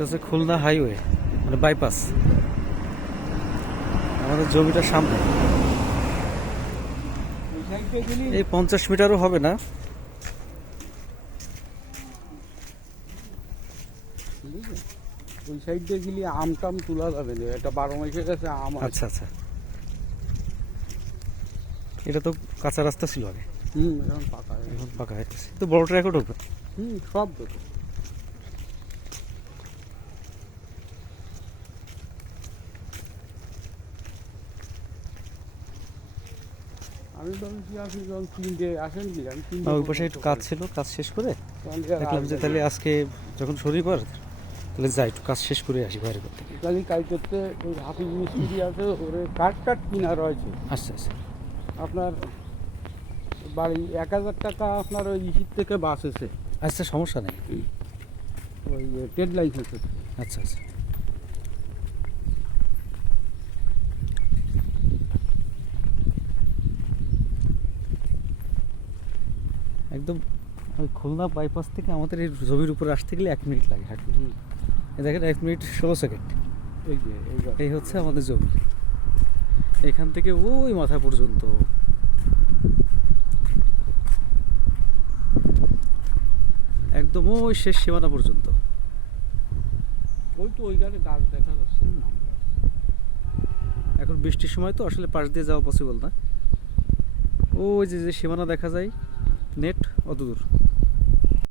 এটা হচ্ছে খুলনা হাইওয়ে, মানে বাইপাস। আমাদের জমিটার সামনে এই 50 মিটারও হবে না। ওই সাইড দিয়ে গেলে আম টাম তোলা যাবে না, এটা 12 মাসের কাছে আম আছে। আচ্ছা আচ্ছা, এটা তো কাঁচা রাস্তা ছিল আগে, এখন পাকা হয়ে গেছে। এখন পাকা হয়ে গেছে। তো বড় ট্রাকও ঢুকবে। সব দেখো। আমি ভাবছি আপনি যখন 3 আসেন কি আমি 3 ওই পাশে একটু কাজ ছিল, কাজ শেষ করে দেখলাম যে তাহলে আজকে যখন শনিবার তাহলে যাই একটু কাজ শেষ করে আসি বাইরে করতে। ইতালি কাজ করতে ওই হাফিজ মিস্ত্রি আছে, ওরে কাঠ কিনা রয়েছে। আচ্ছা আচ্ছা আপনার বাড়ি 1000 টাকা আপনার ওই ইসির থেকে বাস এসে আচ্ছা, সমস্যা নেই। ওই ট্রেড লাইসেন্স আছে। আচ্ছা আচ্ছা, একদম ওই খুলনা বাইপাস থেকে আমাদের এই জমির উপরে আসতে গেলে 1 মিনিট লাগে হাঁটতে। এই দেখেন 1 মিনিট 16 সেকেন্ড। এই যে এই হচ্ছে আমাদের জমি, এখান থেকে ওই মাথা পর্যন্ত। একদম ওই শেষ সীমানা পর্যন্ত। ওই তো ওই গাছে গাছ দেখা যাচ্ছে। এখন বৃষ্টির সময় তো আসলে পাশ দিয়ে যাওয়া পসিবল না। ওই যে যে সীমানা দেখা যায় নেট, অত দূর।